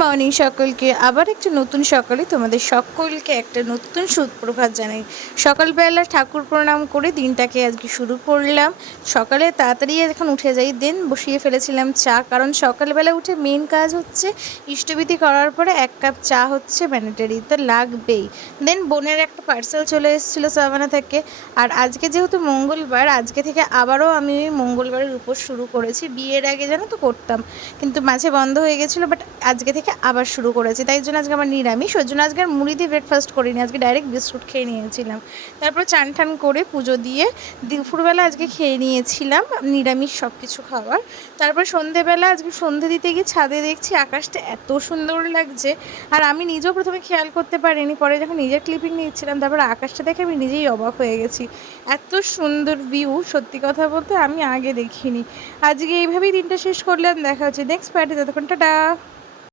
Morning সকলকে আবার একটা নতুন সকালে তোমাদের সকলকে একটা নতুন সুপ্রভাত জানাই। সকালবেলা ঠাকুর প্রণাম করে দিনটাকে আজকে শুরু করলাম। সকালে তাড়াতাড়ি এখন উঠে যাই, দেন বসিয়ে ফেলেছিলাম চা, কারণ সকালবেলা উঠে মেন কাজ হচ্ছে ইষ্টবিধি করার পরে 1 কাপ চা হচ্ছে ম্যান্ডেটরি, তো লাগবেই। দেন বোনের একটা পার্সেল চলে এসেছিলো সাভানা থেকে। আর আজকে যেহেতু মঙ্গলবার, আজকে থেকে আবারও আমি মঙ্গলবারের উপোস শুরু করেছি। বিয়ের আগে জানো তো করতাম, কিন্তু মাঝে বন্ধ হয়ে গেছিলো, বাট আজকে থেকে আবার শুরু করেছি। তাই জন্য আজকে আমার নিরামিষ, ওর জন্য আজকে আর মুড়ি দিয়ে ব্রেকফাস্ট করিনি, আজকে ডাইরেক্ট বিস্কুট খেয়ে নিয়েছিলাম। তারপর চান টান করে পুজো দিয়ে দুপুরবেলা আজকে খেয়ে নিয়েছিলাম নিরামিষ সব কিছু খাবার। তারপর সন্ধেবেলা আজকে সন্ধে দিতে গিয়ে ছাদে দেখছি আকাশটা এত সুন্দর লাগছে, আর আমি নিজেও প্রথমে খেয়াল করতে পারিনি, পরে যখন নিজের ক্লিপিং নিচ্ছিলাম তারপর আকাশটা দেখে আমি নিজেই অবাক হয়ে গেছি। এত সুন্দর ভিউ, সত্যি কথা বলতে আমি আগে দেখিনি। আজকে এইভাবেই দিনটা শেষ করলাম, দেখা হচ্ছে নেক্সট পার্টি, ততক্ষণ টাটা।